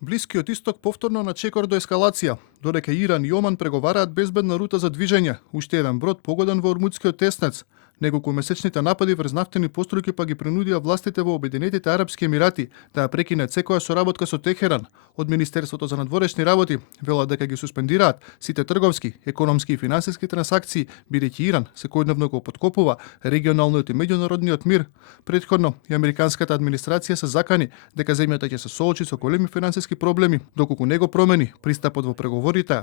Блискиот исток повторно на чекор до ескалација, додека Иран и Оман преговараат безбедна рута за движење, уште еден брод погоден во Ормудскиот теснец. Неколку месечните напади врз нафтени пострујки па ги принудија властите во Обединетите Арапски Емирати да ја прекинат секоја соработка со Техеран. Од Министерството за надворешни работи велат дека ги суспендираат сите трговски, економски и финансиски трансакции, бидејќи Иран секојдневно го поткопува регионалниот и меѓународниот мир. Претходно и американската администрација се закани дека земјата ќе се соочи со големи финансиски проблеми доколку не го промени пристапот во преговорите.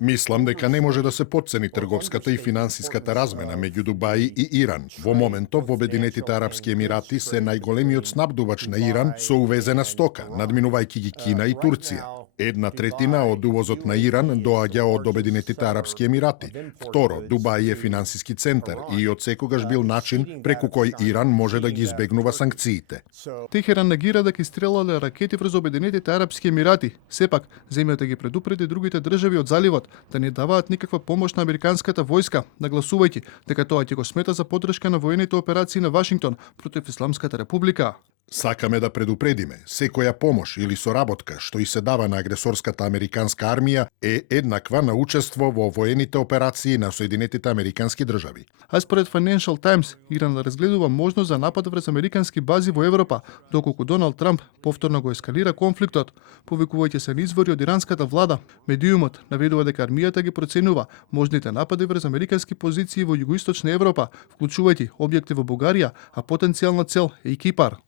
Мислам дека не може да се потцени трговската и финансиската размена меѓу Дубај и Иран. Во моментов во Обединетите Арапски Емирати се најголемиот снабдувач на Иран со увезена стока, надминувајќи ги Кина и Турција. 1/3 од увозот на Иран доаѓа од Обединетите Арапски Емирати. Второ, Дубај е финансиски центар и од секогаш бил начин преку кој Иран може да ги избегнува санкциите. Техеран негира дека истрелале ракети врз Обединетите Арапски Емирати. Сепак, земјата ги предупреди другите држави од заливот да не даваат никаква помош на американската војска, нагласувајќи дека тоа ќе го смета за поддршка на воените операции на Вашингтон против Исламската република. Сакаме да предупредиме, секоја помош или соработка што и се дава на агресорската американска армија е еднаква на учество во воените операции на Соединетите Американски држави. А според Financial Times, Иран разгледува можност за напад врз американски бази во Европа, доколку Доналд Трамп повторно го ескалира конфликтот. Повикувајќи се на извори од иранската влада, медиумот наведува дека армијата ги проценува можните напади врз американски позиции во југоисточна Европа, вклучувајќи објекти во Бугарија, а потенцијална цел е и Кипар.